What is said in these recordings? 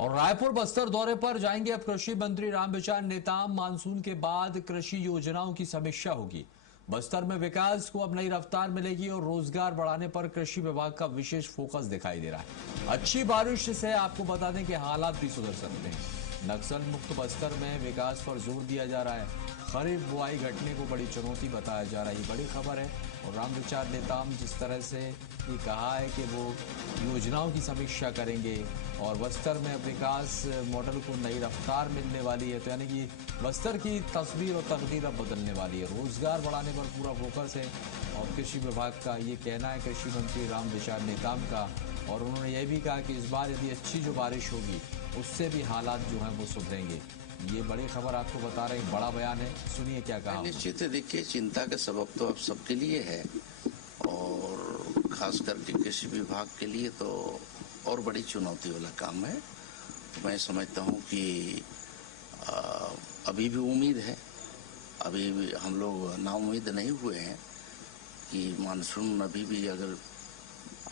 और रायपुर बस्तर दौरे पर जाएंगे अब कृषि मंत्री रामविचार नेताम। मानसून के बाद कृषि योजनाओं की समीक्षा होगी। बस्तर में विकास को अब नई रफ्तार मिलेगी और रोजगार बढ़ाने पर कृषि विभाग का विशेष फोकस दिखाई दे रहा है। अच्छी बारिश से आपको बता दें कि हालात भी सुधर सकते हैं। नक्सल मुक्त बस्तर में विकास पर जोर दिया जा रहा है। खरीफ बुआई घटने को बड़ी चुनौती बताया जा रहा है, ये बड़ी खबर है। और रामविचार नेताम जिस तरह से ये कहा है कि वो योजनाओं की समीक्षा करेंगे और बस्तर में विकास मॉडल को नई रफ्तार मिलने वाली है, तो यानी कि बस्तर की तस्वीर और तकदीर अब बदलने वाली है। रोजगार बढ़ाने पर पूरा फोकस है और कृषि विभाग का ये कहना है, कृषि मंत्री रामविचार नेताम का। और उन्होंने ये भी कहा कि इस बार यदि अच्छी जो बारिश होगी उससे भी हालात जो हैं वो सुधरेंगे। ये बड़ी खबर आपको बता रहे हैं, बड़ा बयान है, सुनिए क्या कहा। निश्चित है, देखिए चिंता का सबब तो अब सबके लिए है और खास करके कृषि विभाग के लिए तो और बड़ी चुनौती वाला काम है। तो मैं समझता हूँ कि अभी भी उम्मीद है, अभी भी हम लोग नाउम्मीद नहीं हुए हैं कि मानसून अभी भी अगर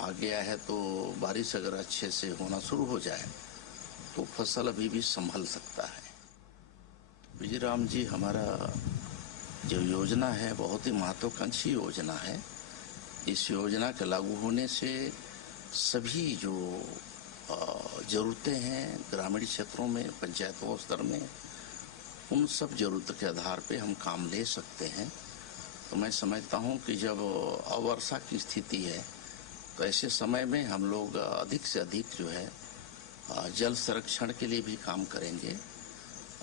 आ गया है तो बारिश अगर अच्छे से होना शुरू हो जाए तो फसल अभी भी संभल सकता है। विजयराम जी, हमारा जो योजना है बहुत ही महत्वाकांक्षी योजना है। इस योजना के लागू होने से सभी जो जरूरतें हैं ग्रामीण क्षेत्रों में, पंचायतों स्तर में, उन सब जरूरत के आधार पे हम काम ले सकते हैं। तो मैं समझता हूं कि जब अवर्षा की स्थिति है तो ऐसे समय में हम लोग अधिक से अधिक जो है जल संरक्षण के लिए भी काम करेंगे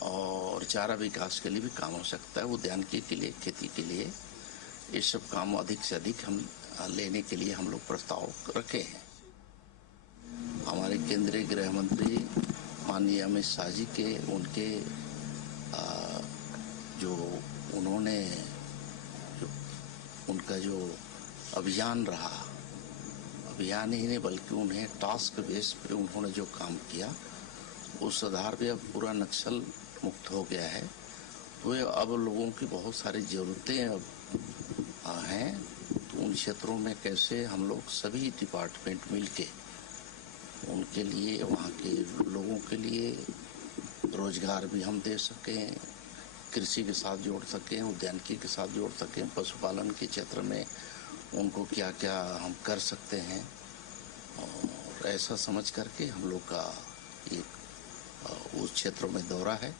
और चारा विकास के लिए भी काम हो सकता है, उद्यानिकी के लिए, खेती के लिए। ये सब काम अधिक से अधिक हम लेने के लिए हम लोग प्रस्ताव रखे हैं। हमारे केंद्रीय गृह मंत्री माननीय अमित शाह जी के उनके जो उन्होंने उनका जो अभियान रहा, अभियान ही नहीं बल्कि उन्हें टास्क बेस पे उन्होंने जो काम किया उस आधार पे अब पूरा नक्सल मुक्त हो गया है। तो अब लोगों की बहुत सारी जरूरतें अब हैं, तो उन क्षेत्रों में कैसे हम लोग सभी डिपार्टमेंट मिलके उनके लिए, वहाँ के लोगों के लिए रोजगार भी हम दे सकें, कृषि के साथ जोड़ सकें, उद्यानिकी के साथ जोड़ सकें, पशुपालन के क्षेत्र में उनको क्या क्या हम कर सकते हैं। और ऐसा समझ करके हम लोग का एक उस क्षेत्रों में दौरा है।